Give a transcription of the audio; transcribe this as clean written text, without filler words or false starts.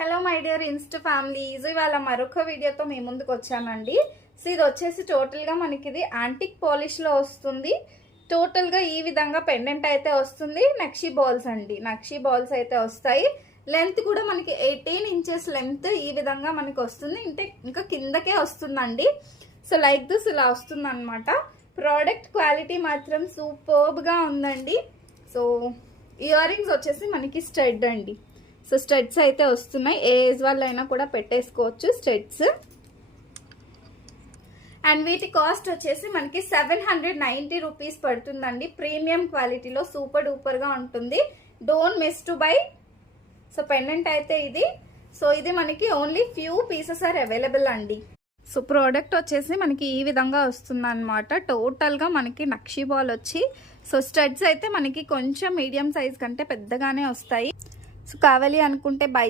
Hello my dear ఇన్స్ట్ families, ఇవాళ మరొక వీడియోతో మీ ముందుకు వచ్చానండి. సో ఇది వచ్చేసి టోటల్గా మనకి ఇది యాంటిక్ పాలిష్లో వస్తుంది. టోటల్గా ఈ విధంగా పెండెంట్ అయితే వస్తుంది. నక్షీ బాల్స్ అండి, నక్షీ బాల్స్ అయితే వస్తాయి. లెంత్ కూడా మనకి 18 ఇంచెస్ లెంత్ ఈ విధంగా మనకి వస్తుంది. ఇంకా కిందకే వస్తుందండి. సో లైక్ దిస్ ఇలా వస్తుంది అనమాట. ప్రోడక్ట్ క్వాలిటీ మాత్రం సూపర్బ్గా ఉందండి. సో ఇయర్ రింగ్స్ వచ్చేసి మనకి స్టడ్ అండి. సో స్టడ్స్ అయితే వస్తున్నాయి. ఏ ఏజ్ వాళ్ళైనా కూడా పెట్టేసుకోవచ్చు స్టడ్స్. అండ్ వీటి కాస్ట్ వచ్చేసి మనకి 790 రూపీస్ పడుతుందండి. ప్రీమియం క్వాలిటీలో సూపర్ డూపర్గా ఉంటుంది. Don't miss to buy. So pendant అయితే ఇది. సో ఇది మనకి only few pieces are available అండి. సో ప్రోడక్ట్ వచ్చేసి మనకి ఈ విధంగా వస్తుంది అనమాట. టోటల్గా మనకి నక్షీ బాల్ వచ్చి, సో స్టడ్స్ అయితే మనకి కొంచెం మీడియం సైజ్ కంటే పెద్దగానే వస్తాయి. సో కావాలి అనుకుంటే బై